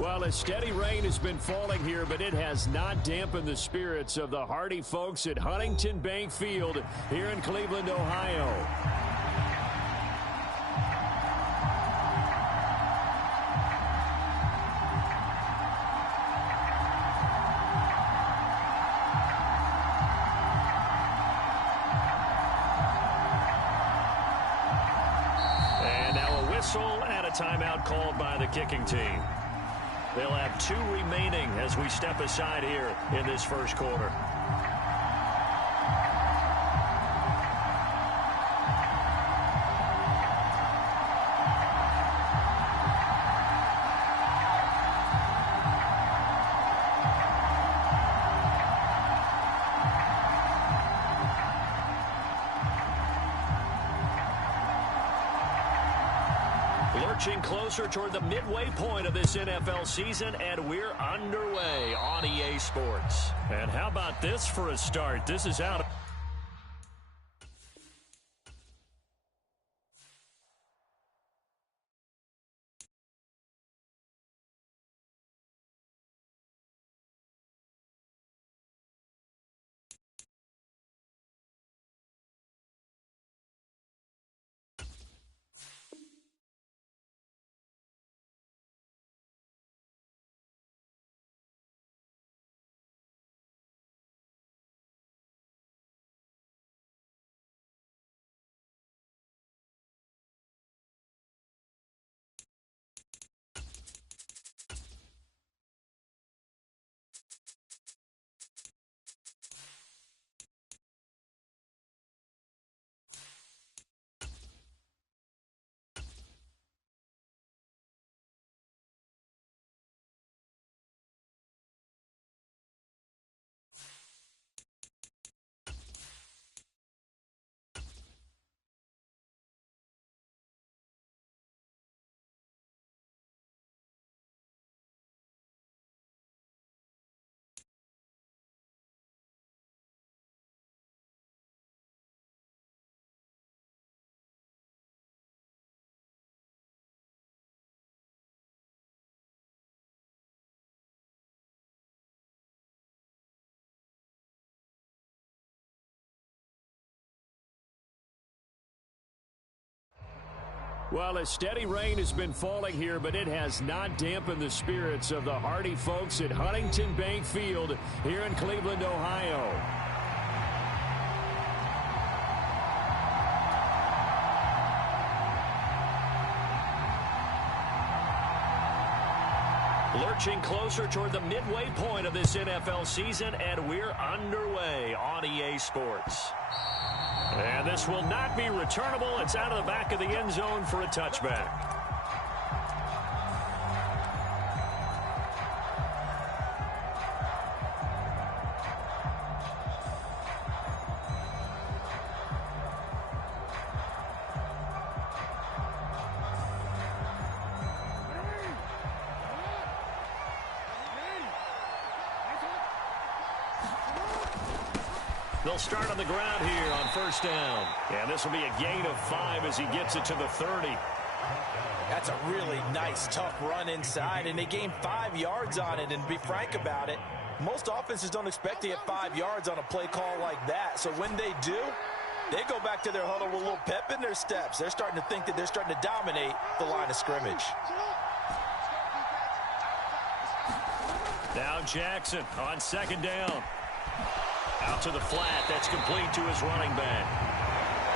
Well, a steady rain has been falling here, but it has not dampened the spirits of the hardy folks at Huntington Bank Field here in Cleveland, Ohio. And now a whistle and a timeout called by the kicking team. They'll have 2 remaining as we step aside here in this first quarter. Lurching closer toward the midway point of this NFL season, and we're underway on EA Sports. And how about this for a start? This is out. Well, a steady rain has been falling here, but it has not dampened the spirits of the hardy folks at Huntington Bank Field here in Cleveland, Ohio. Lurching closer toward the midway point of this NFL season, and we're underway on EA Sports. And this will not be returnable. It's out of the back of the end zone for a touchback. They'll start on the ground here on first down. And this will be a gain of 5 as he gets it to the 30. That's a really nice, tough run inside, and they gained 5 yards on it. And to be frank about it, most offenses don't expect to get 5 yards on a play call like that. So when they do, they go back to their huddle with a little pep in their steps. They're starting to think that they're starting to dominate the line of scrimmage. Now Jackson on second down. Out to the flat. That's complete to his running back.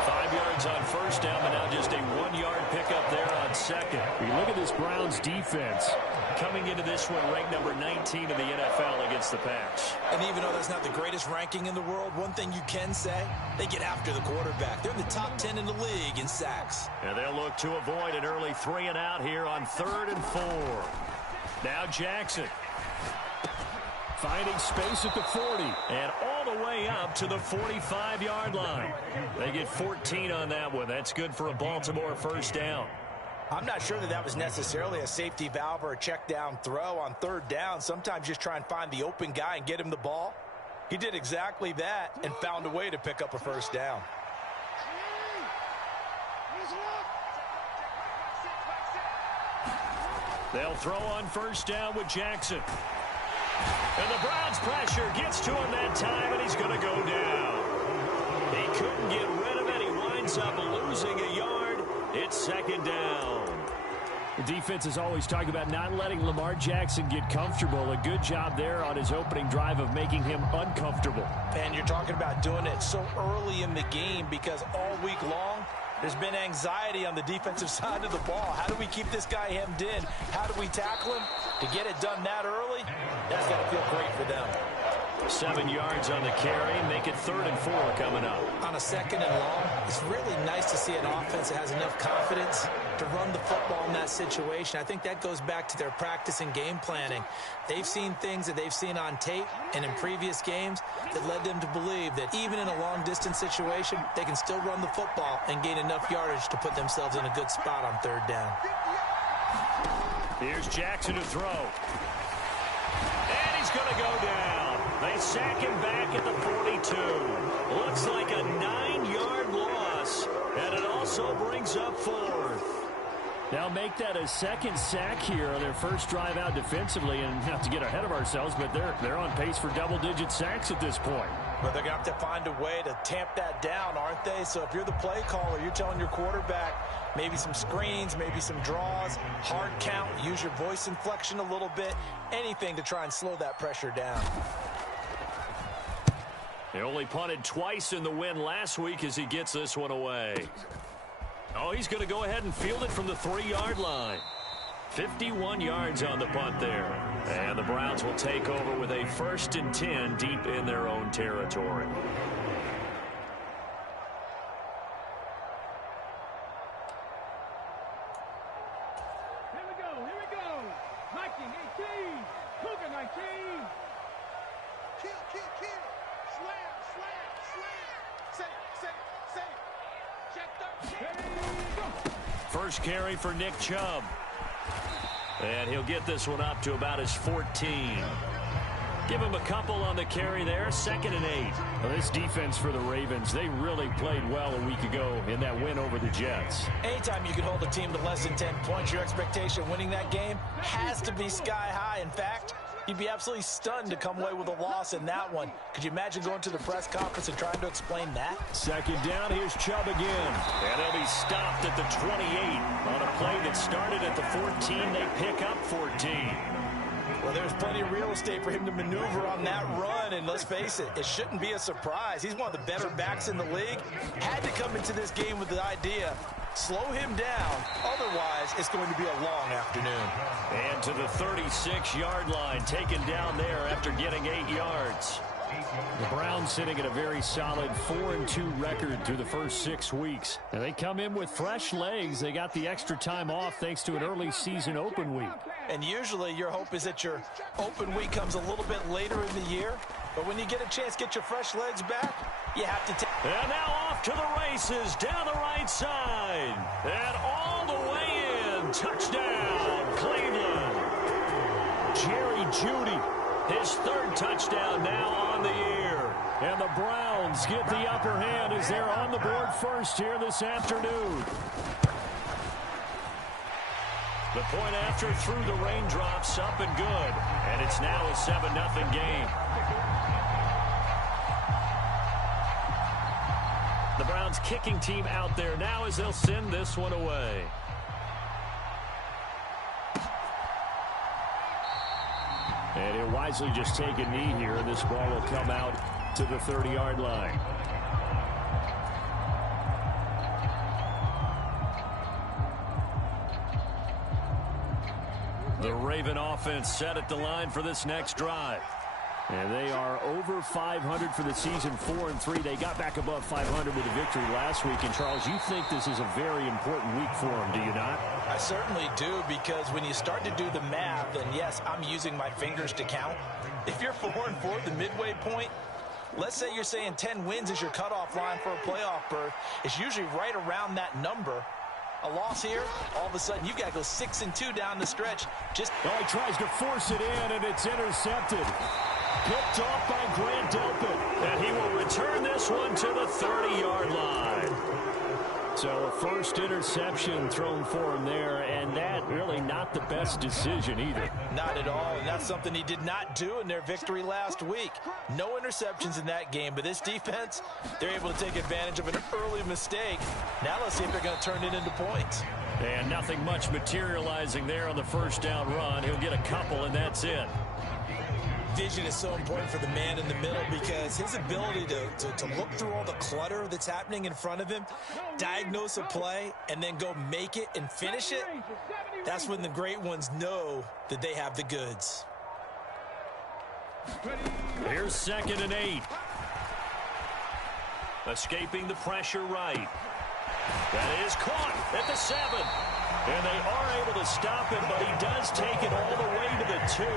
5 yards on first down, but now just a 1-yard pickup there on second. You look at this Browns defense coming into this one ranked number 19 in the NFL against the pass. And even though that's not the greatest ranking in the world, one thing you can say, they get after the quarterback. They're in the top 10 in the league in sacks. And they'll look to avoid an early 3 and out here on 3rd and 4. Now Jackson finding space at the 40 and all the way up to the 45-yard line. They get 14 on that one. That's good for a Baltimore first down. I'm not sure that that was necessarily a safety valve or a check down throw on 3rd down. Sometimes just try and find the open guy and get him the ball. He did exactly that and found a way to pick up a first down. They'll throw on first down with Jackson. And the Browns pressure gets to him that time, and he's going to go down. He couldn't get rid of it. He winds up losing a yard. It's second down. The defense is always talking about not letting Lamar Jackson get comfortable. A good job there on his opening drive of making him uncomfortable. And you're talking about doing it so early in the game because all week long, there's been anxiety on the defensive side of the ball. How do we keep this guy hemmed in? How do we tackle him? To get it done that early, that's got to feel great for them. 7 yards on the carry. Make it 3rd and 4 coming up. On a 2nd and long, it's really nice to see an offense that has enough confidence to run the football in that situation. I think that goes back to their practice and game planning. They've seen things that they've seen on tape and in previous games that led them to believe that even in a long-distance situation, they can still run the football and gain enough yardage to put themselves in a good spot on 3rd down. Here's Jackson to throw. And he's going to go down. They sack him back at the 42. Looks like a 9-yard loss, and it also brings up 4th. Now make that a second sack here on their first drive out defensively, and not to get ahead of ourselves, but they're on pace for double-digit sacks at this point. But they're going to have to find a way to tamp that down, aren't they? So if you're the play caller, you're telling your quarterback maybe some screens, maybe some draws, hard count, use your voice inflection a little bit, anything to try and slow that pressure down. They only punted twice in the win last week as he gets this one away. Oh, he's going to go ahead and field it from the 3-yard line. 51 yards on the punt there. And the Browns will take over with a 1st and 10 deep in their own territory. Here we go. 19-18. Cougar 19. Kill. Slam. Say. Check 13. First carry for Nick Chubb. And he'll get this one up to about his 14. Give him a couple on the carry there. 2nd and 8. Well, this defense for the Ravens, they really played well a week ago in that win over the Jets. Anytime you can hold a team to less than 10 points, your expectation winning that game has to be sky high. In fact, you'd be absolutely stunned to come away with a loss in that one. Could you imagine going to the press conference and trying to explain that? 2nd down, here's Chubb again. And he'll be stopped at the 28. On a play that started at the 14, they pick up 14. Well, there's plenty of real estate for him to maneuver on that run, and let's face it, it shouldn't be a surprise. He's one of the better backs in the league. Had to come into this game with the idea, slow him down, otherwise it's going to be a long afternoon. And to the 36-yard line, taken down there after getting 8 yards. The Browns sitting at a very solid 4-2 record through the first 6 weeks. And they come in with fresh legs. They got the extra time off thanks to an early season open week. And usually your hope is that your open week comes a little bit later in the year. But when you get a chance to get your fresh legs back, you have to take. And now off to the races down the right side. And all the way in. Touchdown, Cleveland. Jerry Jeudy, his 3rd touchdown now on the year. And the Browns get the upper hand as they're on the board first here this afternoon. The point after through the raindrops, up and good. And it's now a 7-0 game. The Browns kicking team out there now as they'll send this one away. And he'll wisely just take a knee here, and this ball will come out to the 30-yard line. The Raven offense set at the line for this next drive. And they are over 500 for the season, 4-3. They got back above 500 with a victory last week. And, Charles, you think this is a very important week for them, do you not? I certainly do, because when you start to do the math, and yes, I'm using my fingers to count. If you're 4-4 at the midway point, let's say you're saying 10 wins is your cutoff line for a playoff berth. It's usually right around that number. A loss here, all of a sudden you've got to go 6-2 down the stretch. He tries to force it in, and it's intercepted. Picked off by Grant Delpit. And he will return this one to the 30-yard line. So a first interception thrown for him there, and that really not the best decision either. Not at all, and that's something he did not do in their victory last week. No interceptions in that game, but this defense, they're able to take advantage of an early mistake. Now let's see if they're going to turn it into points. And nothing much materializing there on the first down run. He'll get a couple, and that's it. Vision is so important for the man in the middle because his ability to look through all the clutter that's happening in front of him, diagnose a play, and then go make it and finish it, that's when the great ones know that they have the goods. Here's 2nd and 8. Escaping the pressure right. That is caught at the 7. And they are able to stop him, but he does take it all the way to the 2.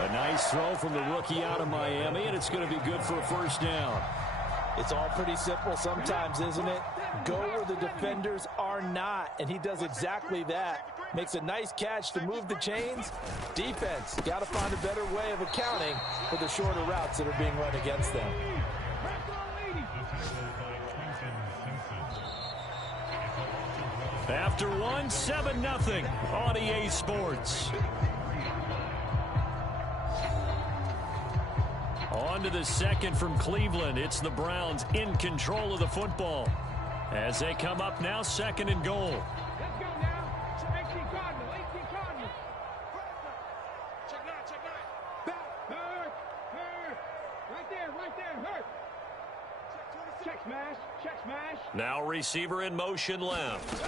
A nice throw from the rookie out of Miami, and it's going to be good for a first down. It's all pretty simple sometimes, isn't it? Go where the defenders are not, and he does exactly that. Makes a nice catch to move the chains. Defense, got to find a better way of accounting for the shorter routes that are being run against them. After 7-0 on EA Sports. On to the second from Cleveland. It's the Browns in control of the football as they come up now 2nd and goal. Let's go now. 18 Cardinal. 18 Cardinal. Check 9. Check 9. Back. Hurt. Right there. Hurt. Check smash. Check smash. Now receiver in motion left.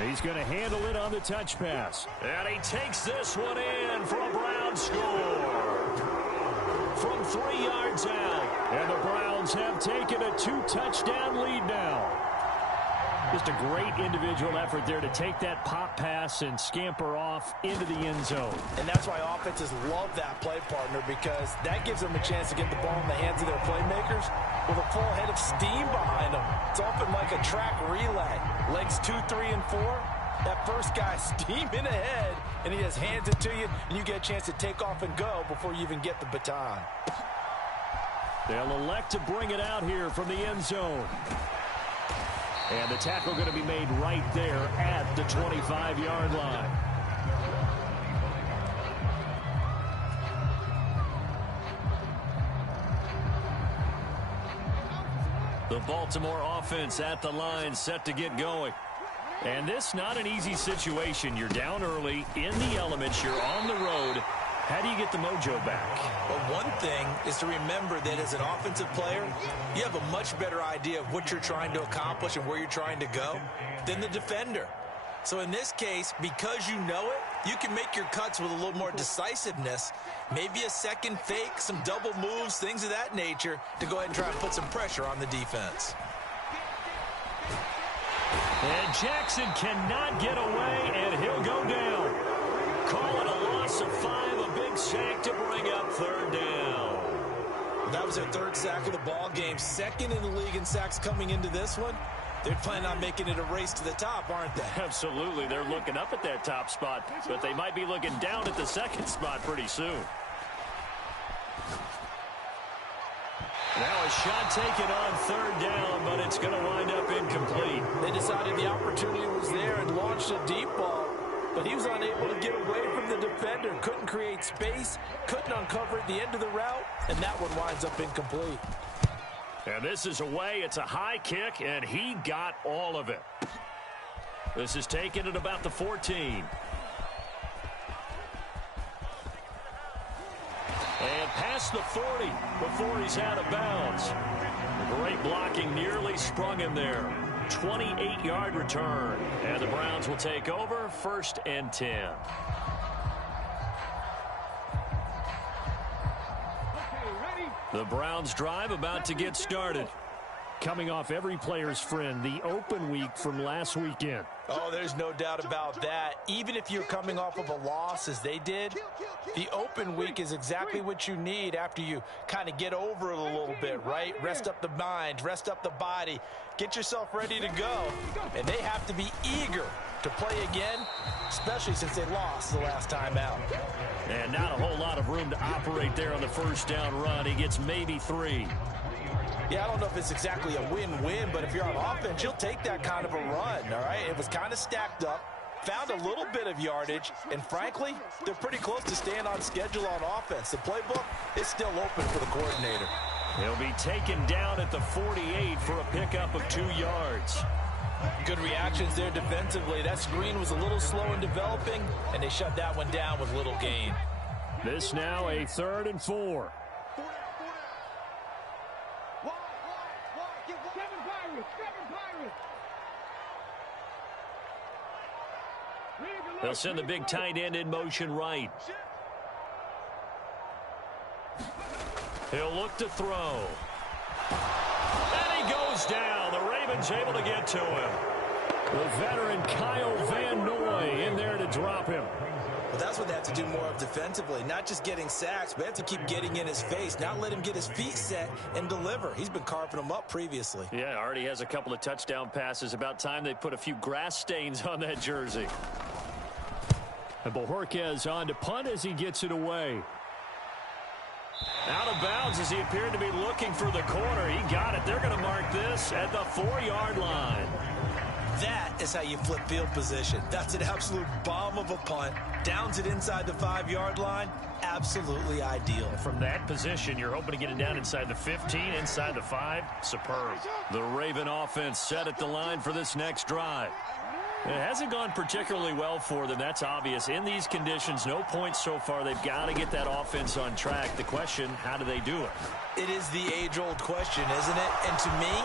He's going to handle it on the touch pass. And he takes this one in for a Browns score. From 3 yards out. And the Browns have taken a 2-touchdown lead now. Just a great individual effort there to take that pop pass and scamper off into the end zone. And that's why offenses love that play partner, because that gives them a chance to get the ball in the hands of their playmakers with a full head of steam behind them. It's often like a track relay. Legs 2, 3, and 4. That first guy steaming ahead, and he just hands it to you, and you get a chance to take off and go before you even get the baton. They'll elect to bring it out here from the end zone. And the tackle going to be made right there at the 25-yard line. The Baltimore offense at the line, set to get going. And this not an easy situation. You're down early, in the elements, you're on the road. How do you get the mojo back? Well, one thing is to remember that as an offensive player, you have a much better idea of what you're trying to accomplish and where you're trying to go than the defender. So in this case, because you know it, you can make your cuts with a little more decisiveness, maybe a second fake, some double moves, things of that nature, to go ahead and try and put some pressure on the defense. And Jackson cannot get away, and he'll go down. Call it a loss of 5, a big sack to bring up 3rd down. That was their 3rd sack of the ball game, 2nd in the league in sacks coming into this one. They're planning on making it a race to the top, aren't they? Absolutely. They're looking up at that top spot, but they might be looking down at the 2nd spot pretty soon. Now a shot taken on 3rd down, but it's going to wind up incomplete. They decided the opportunity was there and launched a deep ball, but he was unable to get away from the defender, couldn't create space, couldn't uncover at the end of the route, and that one winds up incomplete. And this is away. It's a high kick, and he got all of it. This is taken at about the 14. And past the 40 before he's out of bounds. Great blocking, nearly sprung him there. 28-yard return. And the Browns will take over, 1st and 10. The Browns drive about to get started. Coming off every player's friend, the open week from last weekend. Oh, there's no doubt about that. Even if you're coming off of a loss as they did, the open week is exactly what you need after you kind of get over it a little bit, right? Rest up the mind, rest up the body, get yourself ready to go. And they have to be eager to play again, especially since they lost the last time out. And not a whole lot of room to operate there on the first down run. He gets maybe 3. Yeah, I don't know if it's exactly a win-win, but if you're on offense, you'll take that kind of a run, all right? It was kind of stacked up, found a little bit of yardage, and frankly, they're pretty close to staying on schedule on offense. The playbook is still open for the coordinator. He'll be taken down at the 48 for a pickup of 2 yards. Good reactions there defensively. That screen was a little slow in developing, and they shut that one down with little gain. This now a 3rd and 4. They'll send the big tight end in motion right. He'll look to throw. And he goes down. The Ravens able to get to him. The veteran Kyle Van Noy in there to drop him. Well, that's what they have to do more of defensively. Not just getting sacks, but they have to keep getting in his face, not let him get his feet set and deliver. He's been carving them up previously. Yeah, already has a couple of touchdown passes. About time they put a few grass stains on that jersey. And Bojorquez on to punt as he gets it away. Out of bounds as he appeared to be looking for the corner. He got it. They're going to mark this at the 4-yard line. That is how you flip field position. That's an absolute bomb of a punt. Downs it inside the 5-yard line. Absolutely ideal. From that position, you're hoping to get it down inside the 15, inside the 5. Superb. The Raven offense set at the line for this next drive. It hasn't gone particularly well for them. That's obvious. In these conditions, no points so far. They've got to get that offense on track. The question, how do they do it? It is the age-old question, isn't it? And to me,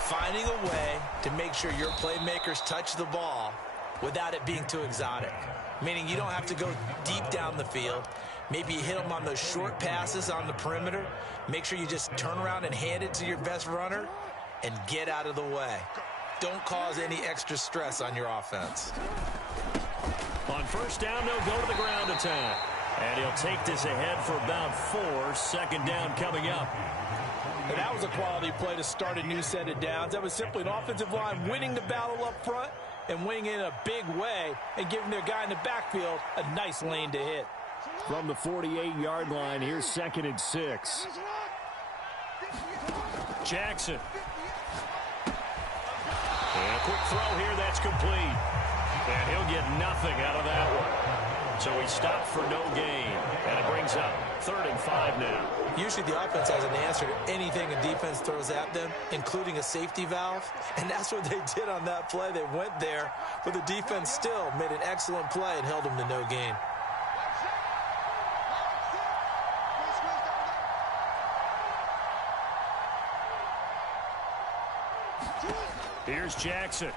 finding a way to make sure your playmakers touch the ball without it being too exotic. Meaning you don't have to go deep down the field. Maybe you hit them on those short passes on the perimeter. Make sure you just turn around and hand it to your best runner and get out of the way. Don't cause any extra stress on your offense. On first down, they'll go to the ground attack. And he'll take this ahead for about 4. 2nd down coming up. And that was a quality play to start a new set of downs. That was simply an offensive line winning the battle up front and winning in a big way and giving their guy in the backfield a nice lane to hit. From the 48-yard line, here's 2nd and 6. Jackson. And a quick throw here, that's complete. And he'll get nothing out of that one. So he stopped for no gain. And it brings up 3rd and 5 now. Usually the offense has an answer to anything a defense throws at them, including a safety valve. And that's what they did on that play. They went there, but the defense still made an excellent play and held them to no gain. Here's Jackson.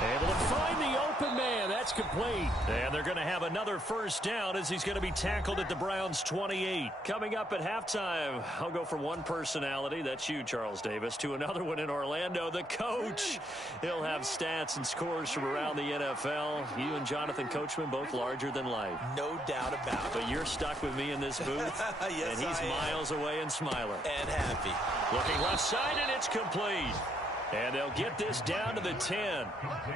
Able to find the open man. That's complete. And they're going to have another first down as he's going to be tackled at the Browns' 28. Coming up at halftime, I'll go from one personality, that's you, Charles Davis, to another one in Orlando, the coach. He'll have stats and scores from around the NFL. You and Jonathan Coachman, both larger than life. No doubt about it. But you're stuck with me in this booth. Yes, and he's miles away and smiling. And happy. Looking left side, and it's complete. And they'll get this down to the 10.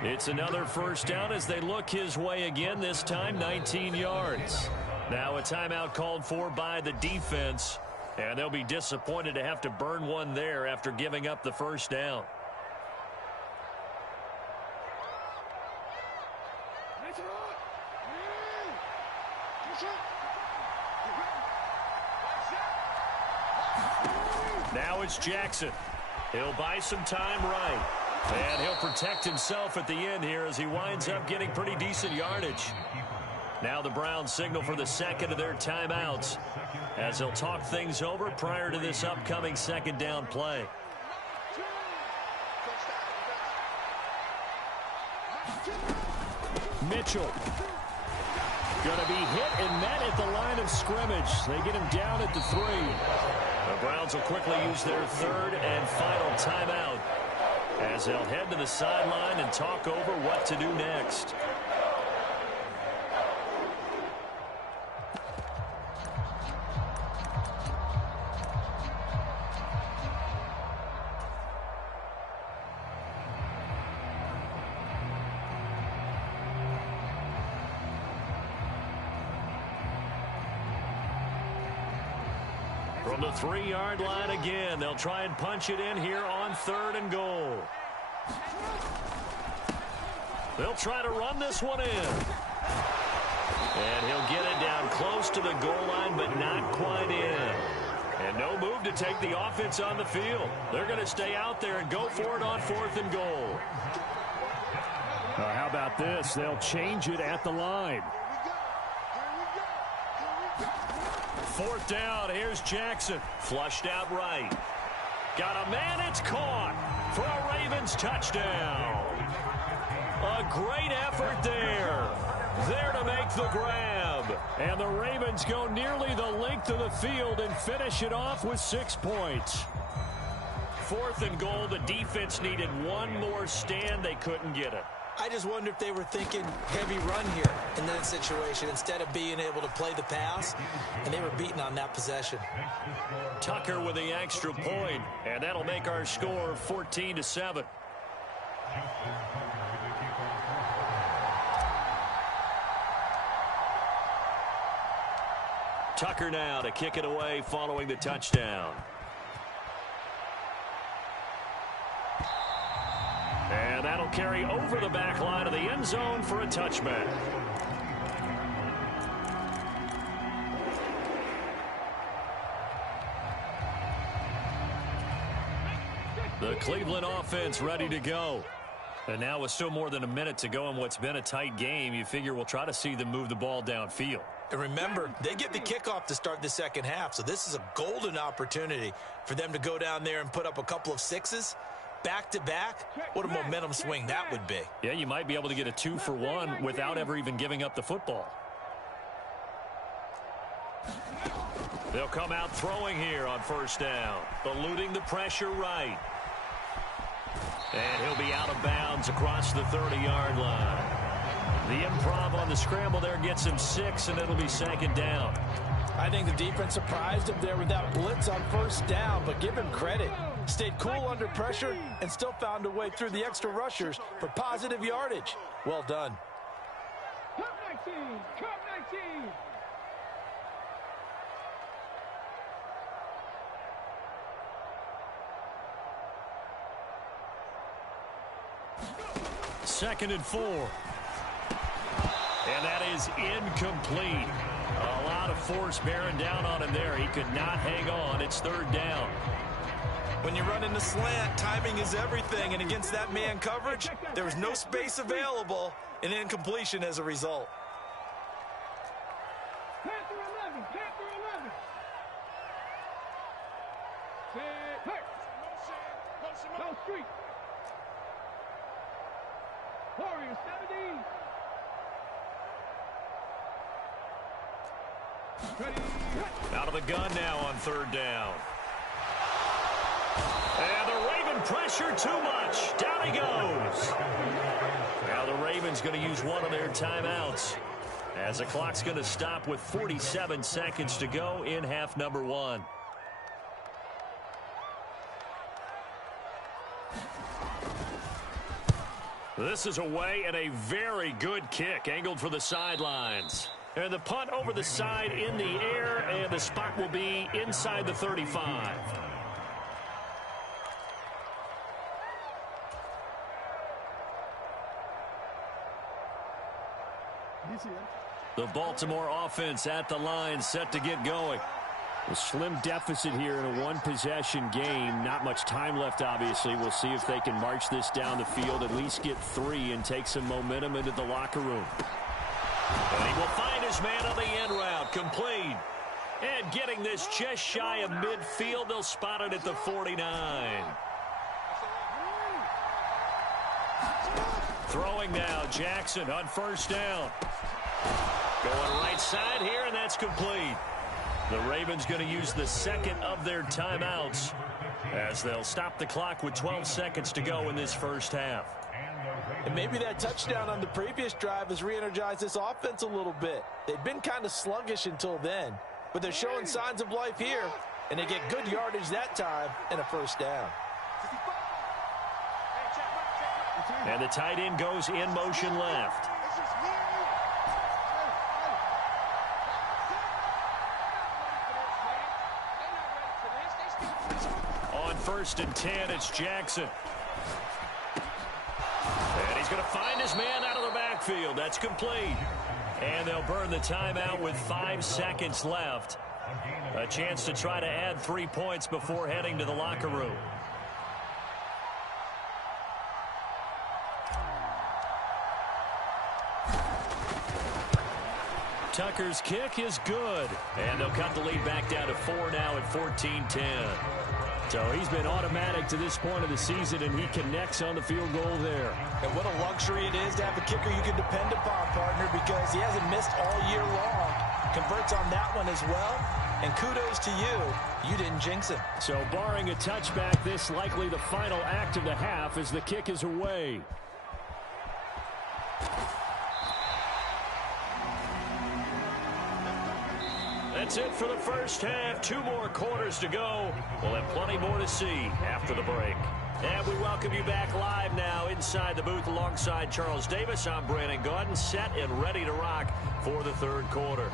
It's another first down as they look his way again, this time 19 yards. Now a timeout called for by the defense, and they'll be disappointed to have to burn one there after giving up the first down. Now it's Jackson. He'll buy some time right. And he'll protect himself at the end here as he winds up getting pretty decent yardage. Now the Browns signal for the second of their timeouts as they'll talk things over prior to this upcoming 2nd down play. Mitchell. Going to be hit and met at the line of scrimmage. They get him down at the 3. The Browns will quickly use their 3rd and final timeout as they'll head to the sideline and talk over what to do next. From the 3-yard line again, they'll try and punch it in here on 3rd and goal. They'll try to run this one in. And he'll get it down close to the goal line, but not quite in. And no move to take the offense on the field. They're going to stay out there and go for it on 4th and goal. How about this? They'll change it at the line. 4th down. Here's Jackson. Flushed out right. Got a man. It's caught for a Ravens touchdown. A great effort there. There to make the grab. And the Ravens go nearly the length of the field and finish it off with 6 points. 4th and goal. The defense needed one more stand. They couldn't get it. I just wonder if they were thinking heavy run here in that situation instead of being able to play the pass, and they were beaten on that possession. Tucker with the extra point, and that'll make our score 14-7. Tucker now to kick it away following the touchdown. And that'll carry over the back line of the end zone for a touchback. The Cleveland offense ready to go. And now with still more than a minute to go in what's been a tight game, you figure we'll try to see them move the ball downfield. And remember, they get the kickoff to start the second half, so this is a golden opportunity for them to go down there and put up a couple of sixes. Back-to-back, what a momentum swing that would be. Yeah, you might be able to get a 2-for-1 without ever even giving up the football. They'll come out throwing here on 1st down, eluding the pressure right. And he'll be out of bounds across the 30-yard line. The improv on the scramble there gets him 6, and it'll be 2nd down. I think the defense surprised him there with that blitz on 1st down, but give him credit. Stayed cool under pressure and still found a way through the extra rushers for positive yardage. Well done. Come 19! Come 19! Second and 4. And that is incomplete. A lot of force bearing down on him there. He could not hang on. It's 3rd down. When you run in the slant, timing is everything. And against that man coverage, there was no space available. An incompletion as a result. Panther 11! Panther 11! Set, hey! South Street! Warriors 70! Ready! Out of the gun now on 3rd down. And the Raven pressure too much. Down he goes. Now the Ravens going to use one of their timeouts as the clock's going to stop with 47 seconds to go in half number 1. This is away and a very good kick angled for the sidelines. And the punt over the side in the air, and the spot will be inside the 35. The Baltimore offense at the line, set to get going. A slim deficit here in a one-possession game. Not much time left, obviously. We'll see if they can march this down the field, at least get 3, and take some momentum into the locker room. And he will find his man on the end route, complete. And getting this just shy of midfield, they'll spot it at the 49. Throwing now, Jackson on 1st down. Going right side here, and that's complete. The Ravens going to use the 2nd of their timeouts as they'll stop the clock with 12 seconds to go in this first half. And maybe that touchdown on the previous drive has re-energized this offense a little bit. They've been kind of sluggish until then, but they're showing signs of life here, and they get good yardage that time and a 1st down. And the tight end goes in motion left. first and 10. It's Jackson. And he's going to find his man out of the backfield. That's complete. And they'll burn the timeout with 5 seconds left. A chance to try to add 3 points before heading to the locker room. Tucker's kick is good. And they'll cut the lead back down to 4 now at 14-10. So he's been automatic to this point of the season, and he connects on the field goal there. And what a luxury it is to have a kicker you can depend upon, partner, because he hasn't missed all year long. Converts on that one as well. And kudos to you. You didn't jinx him. So barring a touchback, this likely the final act of the half as the kick is away. That's it for the first half. 2 more quarters to go. We'll have plenty more to see after the break. And we welcome you back live now inside the booth alongside Charles Davis. I'm Brandon Gaudin, set and ready to rock for the third quarter.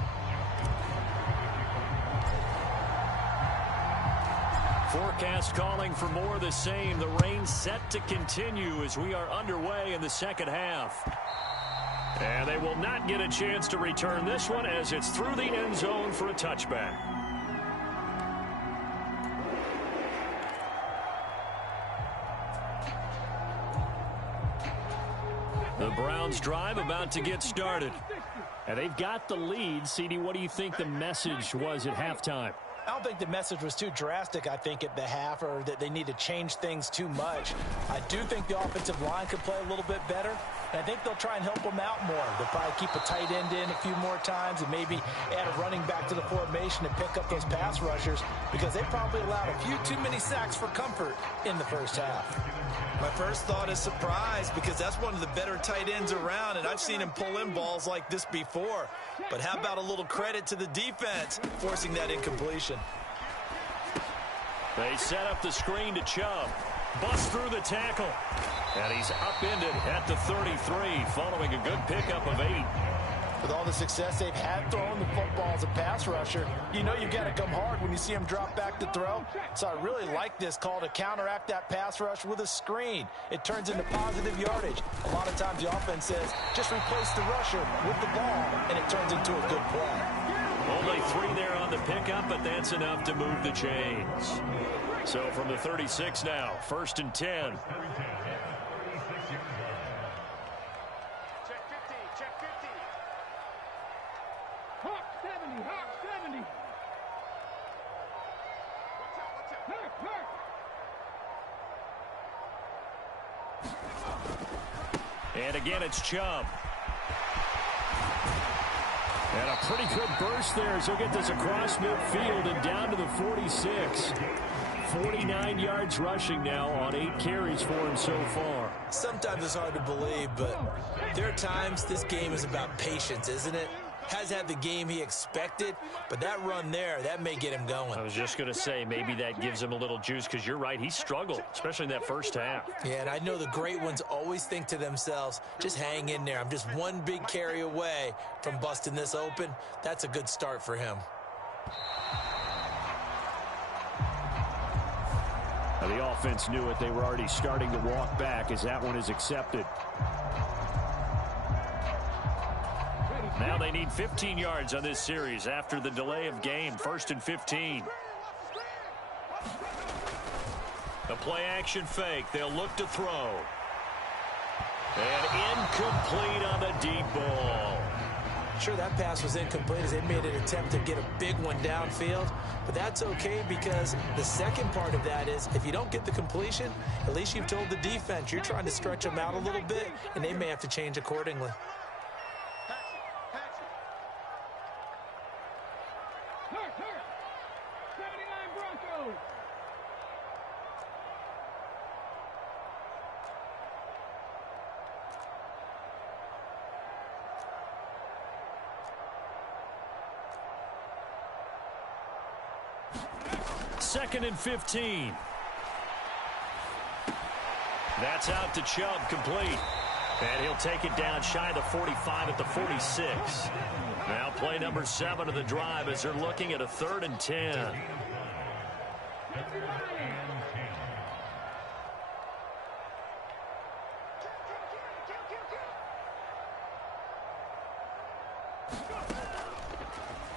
Forecast calling for more of the same. The rain set to continue as we are underway in the second half. And they will not get a chance to return this one as it's through the end zone for a touchback. The Browns drive about to get started. And they've got the lead. CD, what do you think the message was at halftime? I don't think the message was too drastic, I think, at the half, or that they need to change things too much. I do think the offensive line could play a little bit better, and I think they'll try and help them out more. They'll probably keep a tight end in a few more times and maybe add a running back to the formation and pick up those pass rushers because they probably allowed a few too many sacks for comfort in the first half. My first thought is surprise because that's one of the better tight ends around, and I've seen him pull in balls like this before. But how about a little credit to the defense forcing that incompletion? They set up the screen to Chubb. Busts through the tackle. And he's upended at the 33 following a good pickup of 8. With all the success they've had throwing the football as a pass rusher, you know you've got to come hard when you see him drop back to throw. So I really like this call to counteract that pass rush with a screen. It turns into positive yardage. A lot of times the offense says, just replace the rusher with the ball, and it turns into a good play. Only 3 there on the pickup, but that's enough to move the chains. So from the 36 now, 1st and 10. And again, it's Chubb. And a pretty good burst there as he'll get this across midfield and down to the 46. 49 yards rushing now on 8 carries for him so far. Sometimes it's hard to believe, but there are times this game is about patience, isn't it? Has had the game he expected, but that run there, that may get him going. I was just going to say, maybe that gives him a little juice because you're right, he struggled, especially in that first half. Yeah, and I know the great ones always think to themselves, just hang in there. I'm just one big carry away from busting this open. That's a good start for him. Now, the offense knew it. They were already starting to walk back as that one is accepted. Now they need 15 yards on this series after the delay of game. 1st and 15. The play action fake. They'll look to throw. And incomplete on the deep ball. Sure, that pass was incomplete as they made an attempt to get a big one downfield. But that's okay because the second part of that is if you don't get the completion, at least you've told the defense you're trying to stretch them out a little bit, and they may have to change accordingly. Second and 15. That's out to Chubb, complete. And he'll take it down shy of the 45 at the 46. Now play number 7 of the drive as they're looking at a 3rd and 10.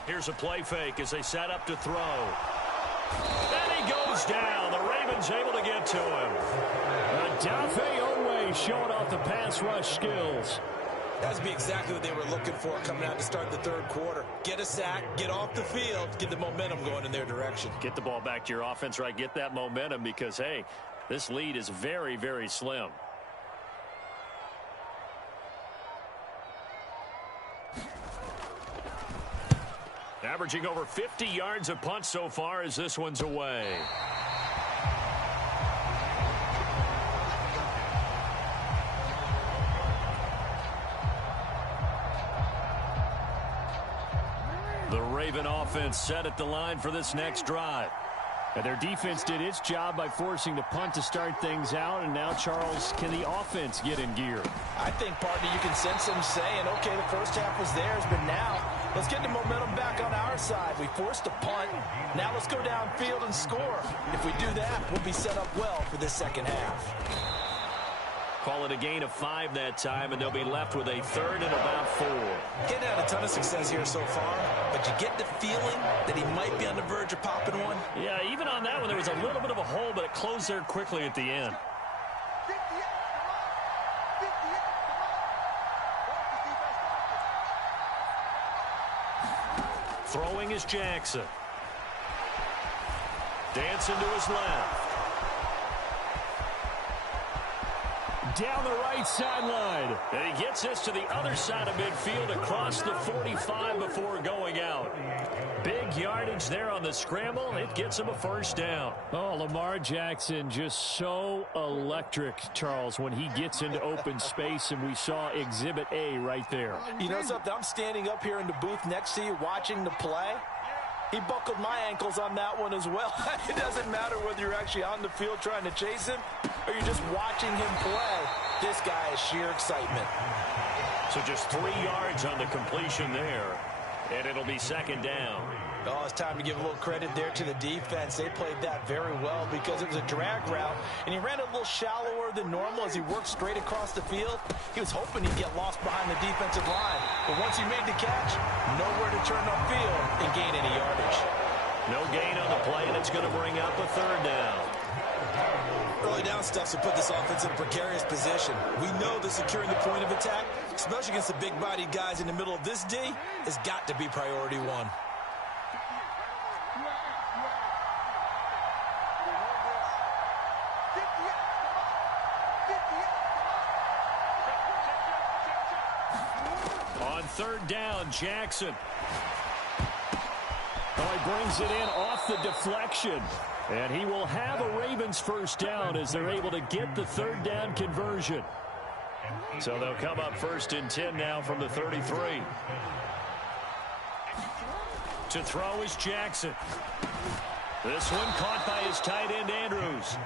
Here's a play fake as they set up to throw. And he goes down. The Ravens able to get to him. Odafe Oweh showing off the pass rush skills. That's be exactly what they were looking for coming out to start the third quarter. Get a sack, get off the field, get the momentum going in their direction. Get the ball back to your offense, right? Get that momentum because, hey, this lead is very, very slim. Averaging over 50 yards a punt so far as this one's away. The Raven offense set at the line for this next drive. And their defense did its job by forcing the punt to start things out. And now, Charles, can the offense get in gear? I think, partner, you can sense them saying, okay, the first half was theirs, but now let's get the momentum back on our side. We forced a punt. Now let's go downfield and score. If we do that, we'll be set up well for this second half. Call it a gain of 5 that time, and they'll be left with a third and about 4. Getting had a ton of success here so far, but you get the feeling that he might be on the verge of popping one. Yeah, even on that one, there was a little bit of a hole, but it closed there quickly at the end. Throwing is Jackson. Dancing to his left. Down the right sideline. And he gets this to the other side of midfield across the 45 before going out. Big yardage there on the scramble. It gets him a first down. Oh, Lamar Jackson just so electric, Charles, when he gets into open space, and we saw Exhibit A right there. You know something? I'm standing up here in the booth next to you watching the play. He buckled my ankles on that one as well. It doesn't matter whether you're actually on the field trying to chase him or you're just watching him play. This guy is sheer excitement. So just 3 yards on the completion there, and it'll be second down. Oh, it's time to give a little credit there to the defense. They played that very well because it was a drag route, and he ran a little shallower than normal as he worked straight across the field. He was hoping he'd get lost behind the defensive line, but once he made the catch, nowhere to turn upfield and gain any yardage. No gain on the play, and it's going to bring up a third down. Early down stuff to put this offense in a precarious position. We know that securing the point of attack, especially against the big-bodied guys in the middle of this D, has got to be priority one. On third down, Jackson. Oh, he brings it in off the deflection. And he will have a Ravens first down as they're able to get the third down conversion. So they'll come up first and 10 now from the 33. To throw is Jackson. This one caught by his tight end, Andrews.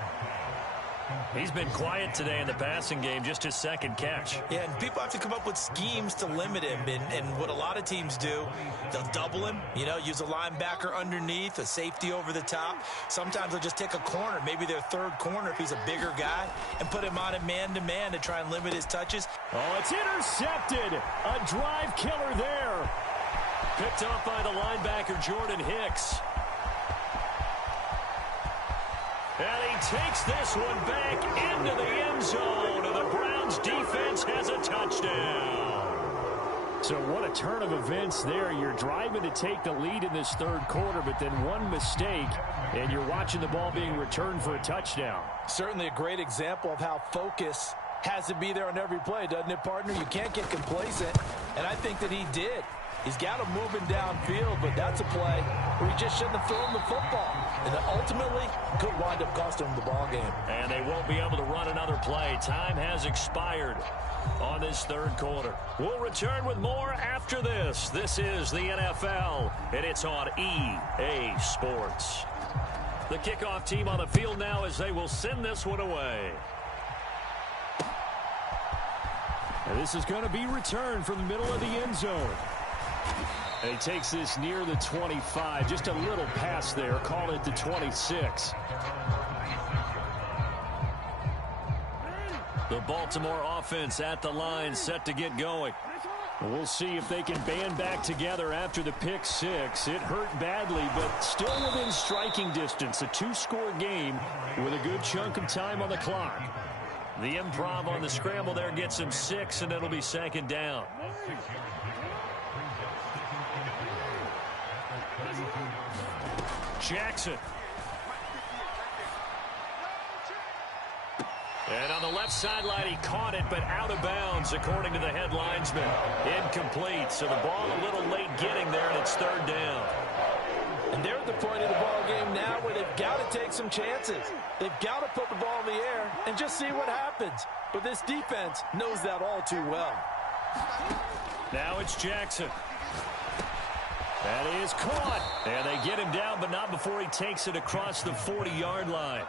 He's been quiet today in the passing game, just his second catch. Yeah, and people have to come up with schemes to limit him. And what a lot of teams do, they'll double him, you know, use a linebacker underneath, a safety over the top. Sometimes they'll just take a corner, maybe their third corner if he's a bigger guy, and put him on a man-to-man to try and limit his touches. Oh, it's intercepted. A drive killer there. Picked up by the linebacker, Jordan Hicks. And he takes this one back into the end zone, and the Browns defense has a touchdown. So what a turn of events there. You're driving to take the lead in this third quarter, but then one mistake, and you're watching the ball being returned for a touchdown. Certainly a great example of how focus has to be there on every play, doesn't it, partner? You can't get complacent, and I think that he did. He's got him moving downfield, but that's a play where he just shouldn't have thrown the football. And that ultimately could wind up costing him the ball game. And they won't be able to run another play. Time has expired on this third quarter. We'll return with more after this. This is the NFL, and it's on EA Sports. The kickoff team on the field now as they will send this one away. And this is going to be returned from the middle of the end zone. And he takes this near the 25. Just a little pass there. Call it the 26. The Baltimore offense at the line, set to get going. We'll see if they can band back together after the pick six. It hurt badly, but still within striking distance. A two-score game with a good chunk of time on the clock. The improv on the scramble there gets him 6, and it'll be second down. Jackson. And on the left sideline, he caught it, but out of bounds, according to the head linesman. Incomplete, so the ball a little late getting there, and it's third down. And they're at the point of the ball game now where they've got to take some chances. They've got to put the ball in the air and just see what happens. But this defense knows that all too well. Now it's Jackson. That is caught. And they get him down, but not before he takes it across the 40-yard line.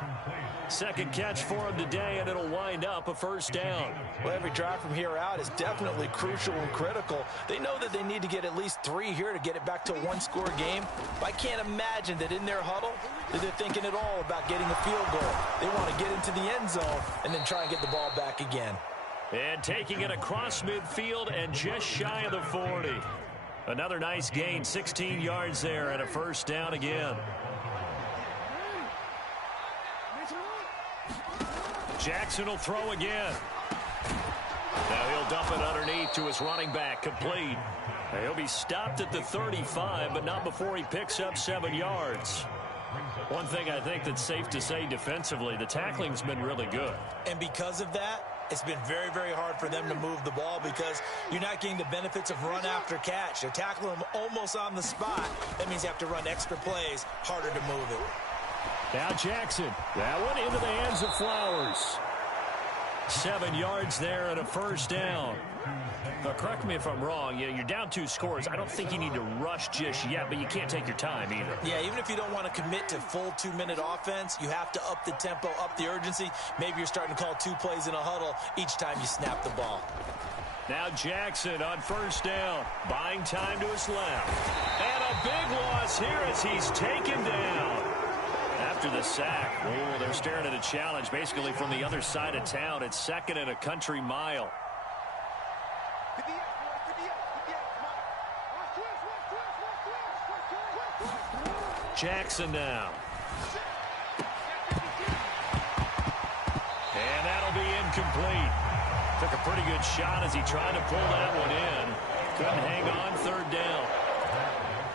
Second catch for him today, and it'll wind up a first down. Well, every drive from here out is definitely crucial and critical. They know that they need to get at least 3 here to get it back to a one-score game. But I can't imagine that in their huddle that they're thinking at all about getting a field goal. They want to get into the end zone and then try and get the ball back again. And taking it across midfield and just shy of the 40. Another nice gain, 16 yards there, and a first down again. Jackson will throw again. Now he'll dump it underneath to his running back, complete. He'll be stopped at the 35, but not before he picks up 7 yards. One thing I think that's safe to say defensively, the tackling's been really good. And because of that, it's been very, very hard for them to move the ball because you're not getting the benefits of run after catch. They're tackling them almost on the spot. That means you have to run extra plays, harder to move it. Now Jackson. That one into the hands of Flowers. 7 yards there and a first down. But correct me if I'm wrong. You're down 2 scores. I don't think you need to rush just yet, but you can't take your time either. Yeah, even if you don't want to commit to full 2-minute offense, you have to up the tempo, up the urgency. Maybe you're starting to call 2 plays in a huddle each time you snap the ball. Now Jackson on first down. Buying time to his left. And a big loss here as he's taken down. After the sack, oh, they're staring at a challenge basically from the other side of town. It's second and a country mile. Jackson now. And that'll be incomplete. Took a pretty good shot as he tried to pull that one in. Couldn't hang on, third down.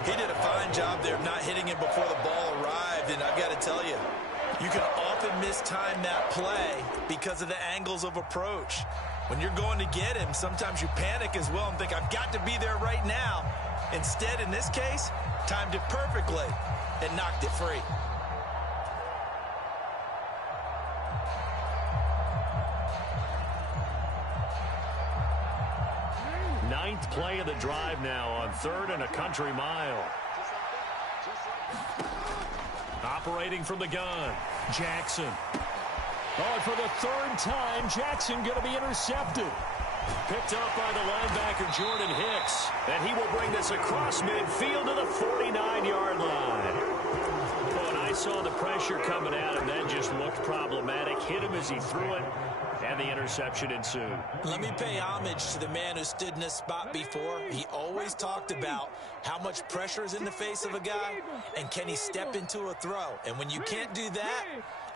He did a fine job there of not hitting it before the ball arrived, and I've got to tell you, you can often mistime that play because of the angles of approach. When you're going to get him, sometimes you panic as well and think, I've got to be there right now. Instead, in this case, timed it perfectly and knocked it free. Ninth play of the drive now on third and a country mile. Operating from the gun, Jackson. Oh, and for the third time, Jackson going to be intercepted. Picked up by the linebacker, Jordan Hicks. And he will bring this across midfield to the 49-yard line. Oh, and I saw the pressure coming at him. That just looked problematic. Hit him as he threw it. And the interception ensued. Let me pay homage to the man who stood in this spot before. He always talked about how much pressure is in the face of a guy and can he step into a throw. And when you can't do that,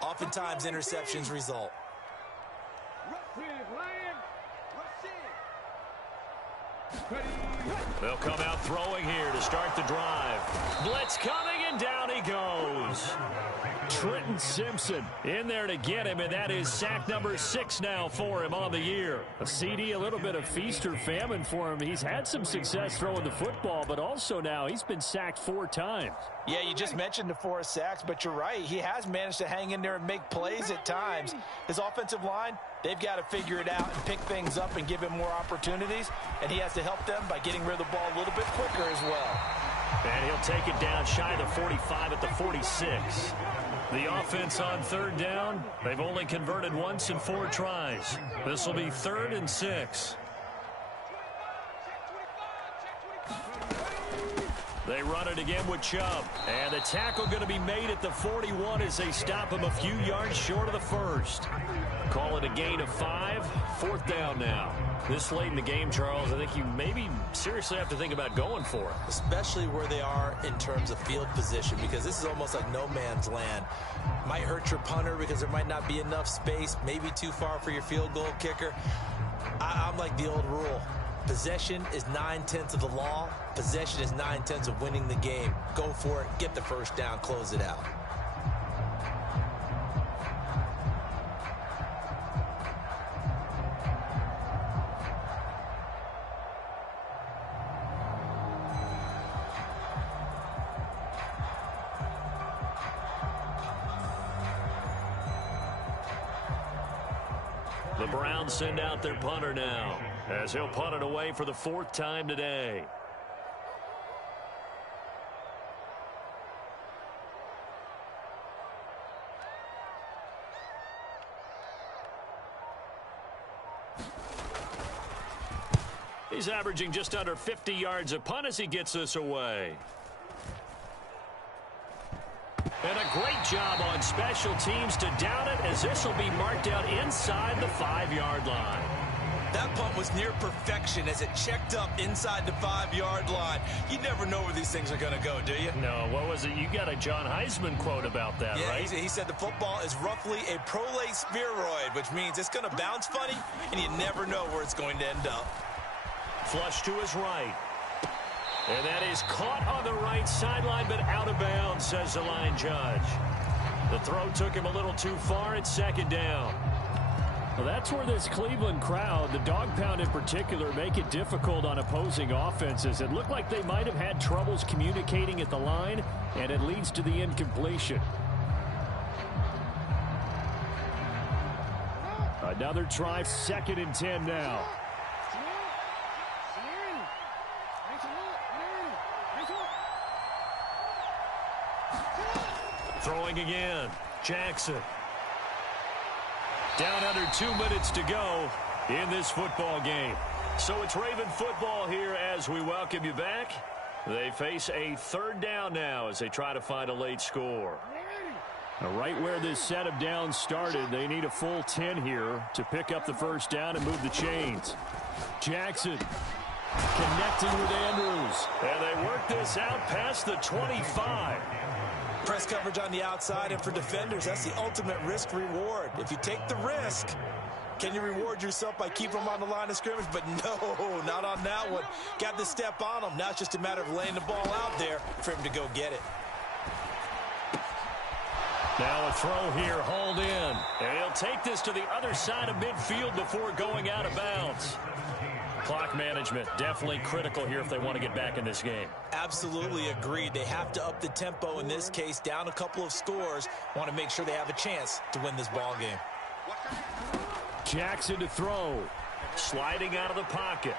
oftentimes interceptions result. They'll come out throwing here to start the drive. Blitz coming, and down he goes. Trenton Simpson in there to get him, and that is sack number 6 now for him on the year. A CD, a little bit of feast or famine for him. He's had some success throwing the football, but also now he's been sacked 4 times. Yeah, you just mentioned the 4 sacks, but you're right. He has managed to hang in there and make plays at times. His offensive line, they've got to figure it out and pick things up and give him more opportunities, and he has to help them by getting rid of the ball a little bit quicker as well. And he'll take it down shy of the 45 at the 46. The offense on third down, they've only converted once in 4 tries. This will be 3rd and 6. They run it again with Chubb. And the tackle going to be made at the 41 as they stop him a few yards short of the first. Call it a gain of 5. 4th down now. This late in the game, Charles, I think you maybe seriously have to think about going for it. Especially where they are in terms of field position, because this is almost like no man's land. Might hurt your punter because there might not be enough space, maybe too far for your field goal kicker. I'm like the old rule. Possession is 9/10 of the law. Possession is 9/10 of winning the game. Go for it, get the first down, close it out. The Browns send out their punter now, as he'll punt it away for the 4th time today. He's averaging just under 50 yards a punt as he gets this away. And a great job on special teams to down it, as this will be marked out inside the 5-yard line. That punt was near perfection as it checked up inside the 5-yard line. You never know where these things are going to go, do you? No, what was it? You got a John Heisman quote about that, yeah, right? He said the football is roughly a prolate spheroid, which means it's going to bounce funny, and you never know where it's going to end up. Flush to his right. And that is caught on the right sideline, but out of bounds, says the line judge. The throw took him a little too far. It's 2nd down. Well, that's where this Cleveland crowd, the dog pound in particular, make it difficult on opposing offenses. It looked like they might have had troubles communicating at the line, and it leads to the incompletion. Another try, 2nd and 10 now. Throwing again. Jackson. Down under 2 minutes to go in this football game. So it's Raven football here as we welcome you back. They face a 3rd down now as they try to find a late score. Now, right where this set of downs started, they need a full 10 here to pick up the first down and move the chains. Jackson connecting with Andrews. And they work this out past the 25. Press coverage on the outside, and for defenders, that's the ultimate risk-reward. If you take the risk, can you reward yourself by keeping them on the line of scrimmage? But no, not on that one. Got the step on them. Now it's just a matter of laying the ball out there for him to go get it. Now a throw here, hauled in. And he'll take this to the other side of midfield before going out of bounds. Clock management, definitely critical here if they want to get back in this game. Absolutely agreed. They have to up the tempo in this case, down a couple of scores. Want to make sure they have a chance to win this ball game. Jackson to throw. Sliding out of the pocket.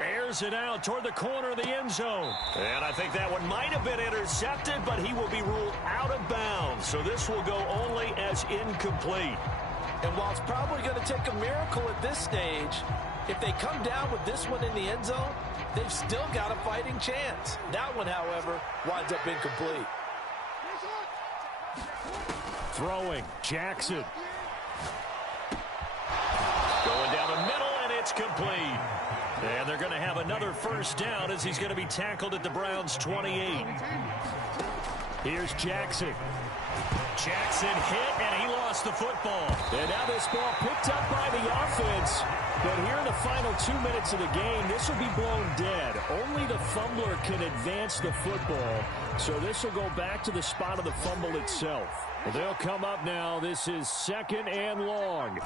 Airs it out toward the corner of the end zone. And I think that one might have been intercepted, but he will be ruled out of bounds. So this will go only as incomplete. And while it's probably going to take a miracle at this stage, if they come down with this one in the end zone, they've still got a fighting chance. That one, however, winds up incomplete. Throwing, Jackson. Going down the middle, and it's complete. And they're going to have another first down as he's going to be tackled at the Browns' 28. Here's Jackson. Jackson hit, and he lost the football. And now this ball picked up by the offense. But here in the final 2 minutes of the game, this will be blown dead. Only the fumbler can advance the football. So this will go back to the spot of the fumble itself. Well, they'll come up now. This is 2nd and long.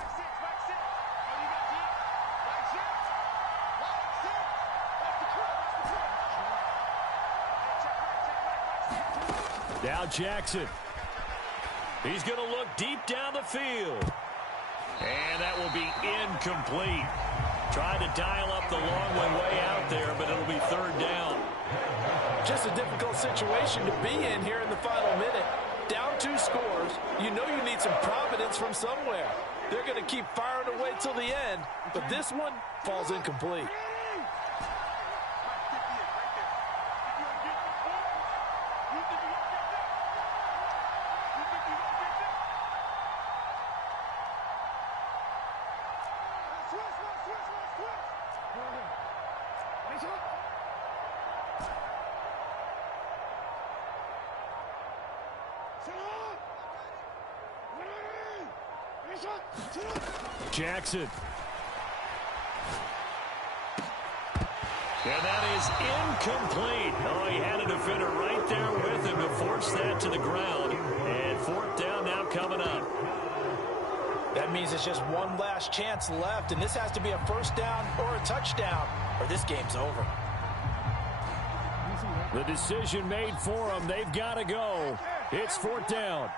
Now Jackson. He's going to look deep down the field. And that will be incomplete. Trying to dial up the long way out there, but it'll be 3rd down. Just a difficult situation to be in here in the final minute. Down 2 scores. You know you need some providence from somewhere. They're going to keep firing away till the end, but this one falls incomplete. Jackson. And that is incomplete. Oh, he had a defender right there with him to force that to the ground. And fourth down now coming up. That means it's just one last chance left, and this has to be a first down or a touchdown, or this game's over. The decision made for them. They've got to go. It's fourth down.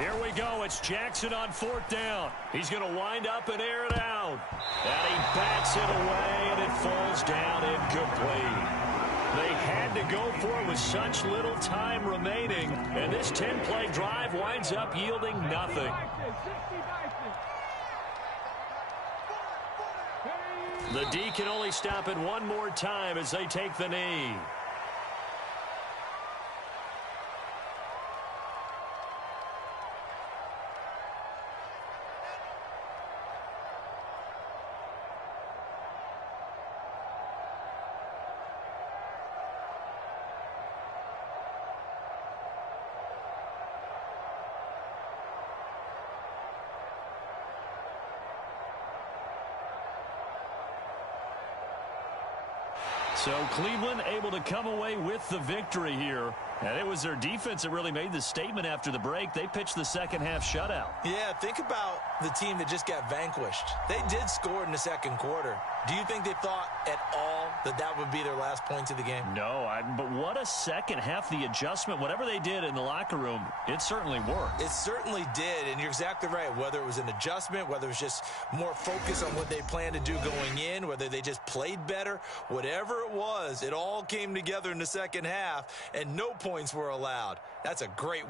Here we go. It's Jackson on fourth down. He's going to wind up and air it out. And he bats it away, and it falls down incomplete. They had to go for it with such little time remaining, and this 10-play drive winds up yielding nothing. The D can only stop it one more time as they take the knee. So Cleveland able to come away with the victory here. And it was their defense that really made the statement after the break. They pitched the second half shutout. Yeah, think about the team that just got vanquished. They did score in the second quarter. Do you think they thought at all that that would be their last points of the game? No, but what a second half. The adjustment, whatever they did in the locker room, it certainly worked. It certainly did, and you're exactly right. Whether it was an adjustment, whether it was just more focus on what they planned to do going in, whether they just played better, whatever it was, it all came together in the second half, and no points were allowed. That's a great